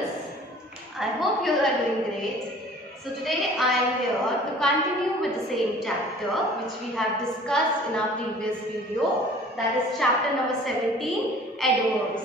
pupils. I hope you are doing great. So today I am here to continue with the same chapter which we have discussed in our previous video, that is chapter number 17, adverbs.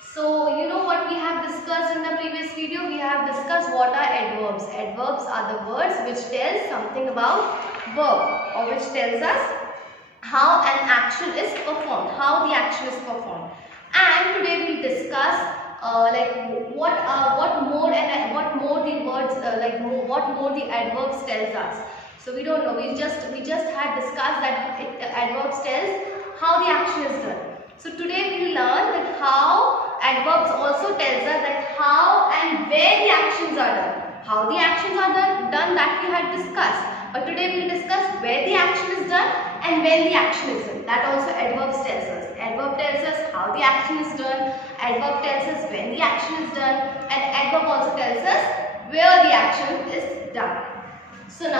So you know what we have discussed in the previous video? We have discussed what are adverbs. Adverbs are the words which tell something about verb, or which tells us how an action is performed, how the action is performed. And today we will discuss what more the words what more the adverbs tells us. So we don't know. We just had discussed that adverbs tells how the action is done. So today we will learn that how adverbs also tells us that how and where the actions are done. How the actions are done that we had discussed. But today we will discuss where the action is done and when the action is done. That also adverbs tells us. Adverb tells us how the action is done. Adverb tells us when the action is done. And adverb also tells us where the action is done. So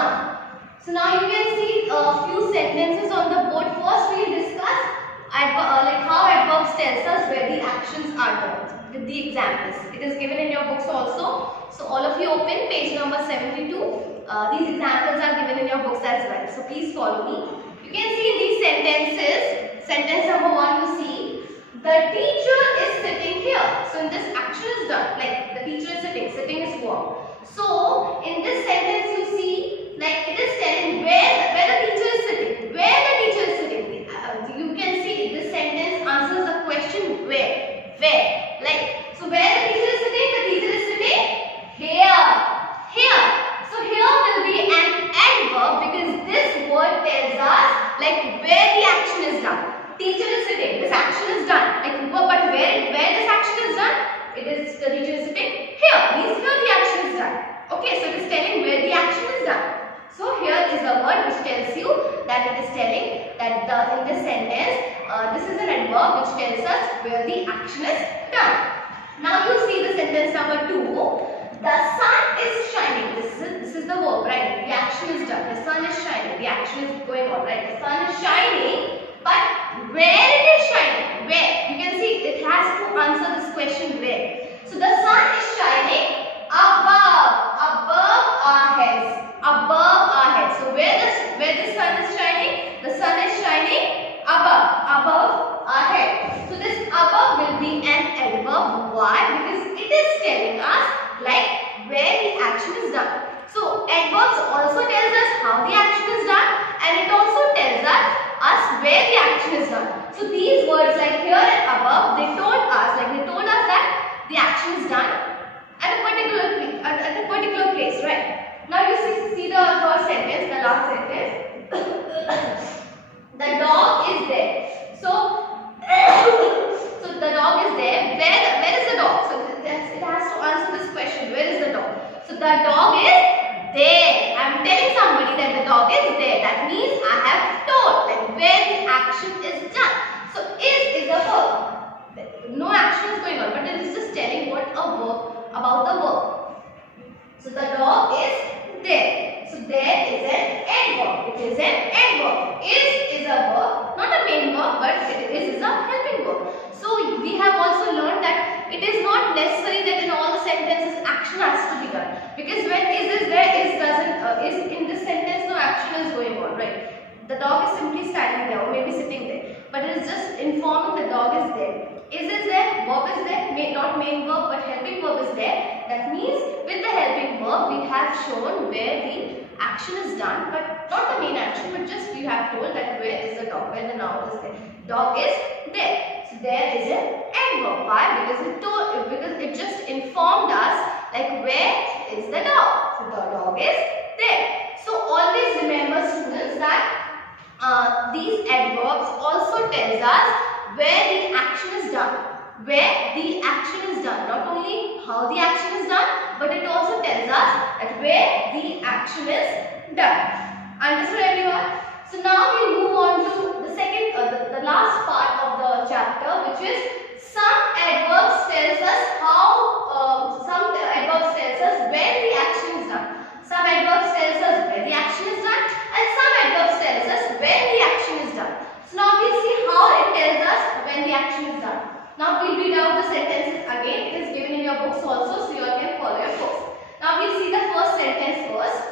now you can see a few sentences on the board. First we will discuss how adverbs tells us where the actions are done with the examples. It is given in your books also. So all of you open page number 72. These examples are given in your books as well. So please follow me. You can see in these sentences, sentence number 1 you see, the teacher is sitting here. So in this action is done, like the teacher is sitting is verb. So in this sentence you see, like it is telling where the teacher is sitting. Where the teacher is sitting. You can see this sentence answers the question where. Like, so where the teacher is sitting here. So here will be an adverb because this word tells us like where the action is done. Teacher is sitting. This action is done. Like, but where this action is done? It is the teacher is sitting here. Means here the action is done. Okay, so it is telling where the action is done. So here is a word which tells you that it is telling that in this sentence, this is an adverb which tells us where the action is done. Now you see the sentence number 2. The sun is shining. This is the verb, right? The action is done. The sun is shining. The action is going on, right? The sun is shining, but where it is shining? Where? You can see it has to answer this question where. So the sun is shining above our heads. Above our heads. So where the sun is shining? The sun is shining above our head. So this above will be an adverb. Why? Because it is telling us like where the action is done. So adverbs also tells us how the action is done, and it also tells us where the action is done. So these words like here and above, they told us that the action is done at a particular place, right? Now you see the third sentence, the last sentence. The dog is there. So the dog is there. Where is the dog? So it has to answer this question. Where is the dog? So the dog is there. I am telling somebody that the dog is there. That means I have told like where the action is done. So is a verb. No action is going on, but it is just telling what a verb about the verb. So the dog is there. So there is an adverb. It is an adverb. Is a verb, not a main verb, but it is a helping verb. So we have also learned that it is not necessary that in all the sentences action has to be done. Because when is there, is in this sentence no action is going on, right? The dog is simply standing there or maybe sitting there. But it is just informing the dog is there. Is there, verb is there, not main verb but helping verb is there. That means with the helping verb we have shown where the action is done, but not the main action, but just we have told that where is the dog, where the noun is there. Dog is there. So there is an adverb. Why? Because it just informed us like where is the dog. So the dog is there. So always remember students that these adverbs also tells us where the action is done. Where the action is done. Not only how the action is done, but it also tells us that where the action is done. Understood everyone? So now we move on to the second, the last part of the chapter, which is some adverbs tells us when the action is done. Some adverbs tells us where the action is done, and some adverbs tells us when the action is done. So now we see how it tells us when the action is done. Now we'll read out the sentences again. It is given in your books also, so you all can follow your books. Now we'll see the first sentence first.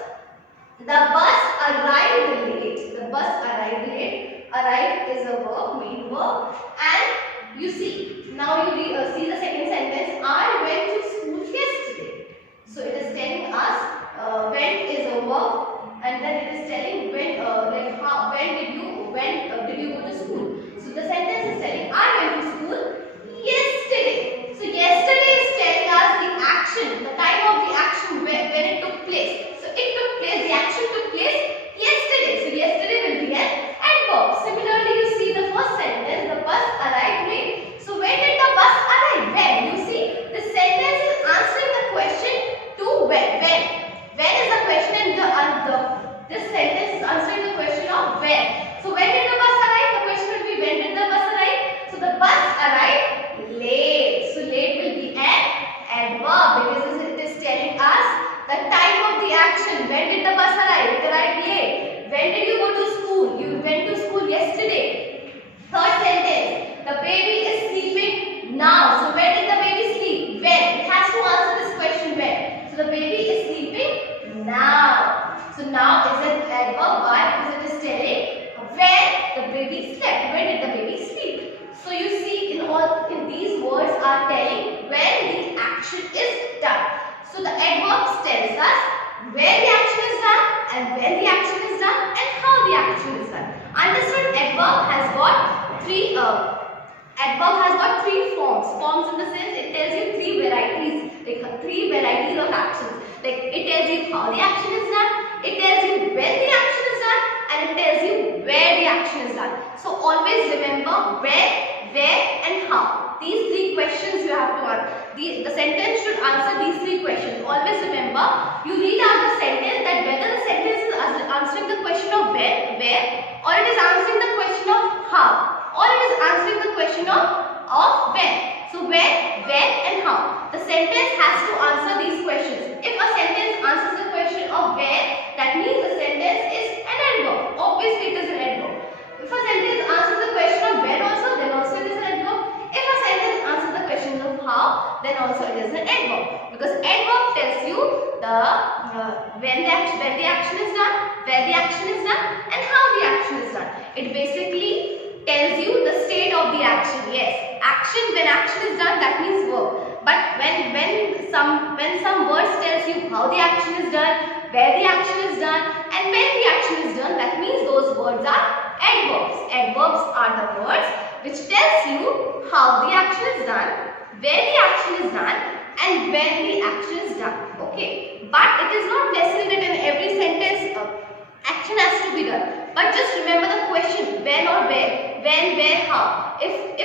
The bus arrived late. The bus arrived late. Arrived is a verb, main verb. And you see, now you see the second sentence. I went to school yesterday. So it is telling us went is a verb, and then it is telling when did you go to school. So the sentence is telling I went to school yesterday. So yesterday is telling us the action, the time of the action when it took place. So it took place, the action took place yesterday. So yesterday will be an adverb. Similarly, you see the first sentence, the bus arrived late. So when did the bus arrive? When? You see, the sentence is answering the question to when. When is the question, and this sentence is answering the question of when. So when did the bus arrive? The question will be when did the bus arrive? So the bus arrived late. So late will be an adverb because it is telling us the time of the action. When did the bus arrive? It arrived late. When did you go to school? You went to school yesterday. Third sentence. The baby is sleeping now. So when did the baby sleep? When? It has to answer this question when. So the baby is sleeping now. So now is an adverb. Why? Because it is telling when the baby slept. When did the baby sleep? So you see in these words are telling when the action is done. So the adverbs tells us where the action is done and when the action is done and how the action is done. Understood? Adverb has got three forms. Forms in the sense it tells you three varieties, like three varieties of actions. Like it tells you how the action is done, it tells you when the action is done, and it tells you where the action is done. So always remember where, and how. These three questions you have to answer. The sentence should answer these three questions. Always remember, you read out the sentence that whether the sentence is answering the question of where, or it is answering the question of how, or it is answering the question of when. So where, and how. The sentence has to answer these questions. If a sentence answers the question of where, that means the sentence is an adverb. Obviously it is an adverb. If a sentence answers the question of when also, then also it is an adverb. If a sentence answers the question of how, then also it is an adverb. Because adverb tells you the when the action is done, where the action is done, and how the action is done. It basically tells you the state of the action. Yes, action, when action is done, that means verb. But when some words tells you how the action is done, where the action is done, and when the action is done, that means those words are adverbs. Adverbs are the words which tells you how the action is done, where the action is done, and when the action is done. Okay, but it is not necessary that in every sentence action has to be done. But just remember the question when or where, how. If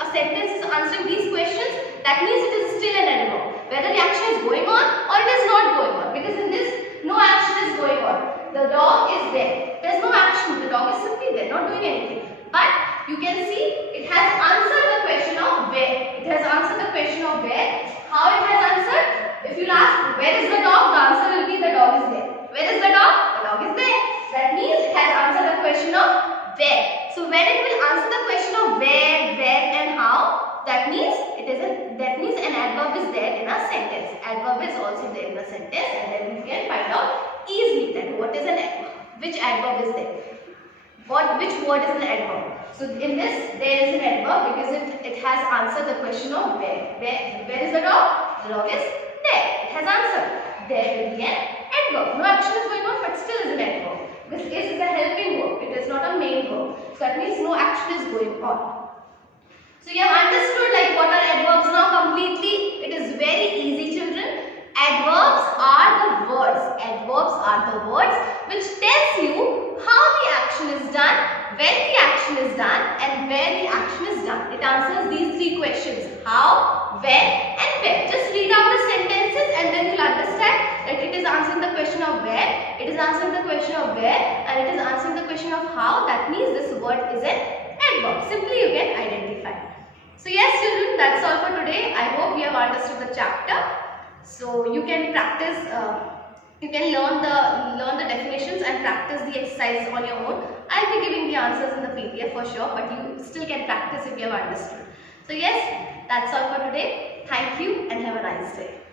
a sentence is answering these questions, that means it is still an adverb. Whether the action is going on or it is not going on. Because in this, no action is going on. The dog is there. There is no action. The dog is simply there, not doing anything. But you can see it has answered the question of where. It has answered the question of where. How it has answered? If you ask where is the dog, the answer will be the dog is there. Where is the dog? The dog is there. That means it has answered the question of where. So when it will answer the question of where, and how, that means an adverb is there in a sentence. Adverb is also there in a sentence, and then we can find out easily that what is which adverb is there. Which word is an adverb? So in this there is an adverb because it has answered the question of where. Where is the dog? The dog is there. It has answered. There will be an adverb. No action is going on, but still is an adverb. This is a helping verb. It is not a main verb. So that means no action is going on. So you have understood like what are adverbs now completely. It is very easy, children. Adverbs are the words. Adverbs are the words which tells you how the action is done, when the action is done, and where the action is done. It answers these three questions: how, when, and where. Just read out the sentences and then you'll understand that it is answering the question of where, it is answering the question of where, and it is answering the question of how. That means this word is an adverb. Simply you can identify. So yes, children, that's all for today. I hope you have understood the chapter. So you can practice, you can learn the definitions and practice the exercises on your own. I'll be giving the answers in the PDF for sure, but you still can practice if you have understood. So yes, that's all for today. Thank you and have a nice day.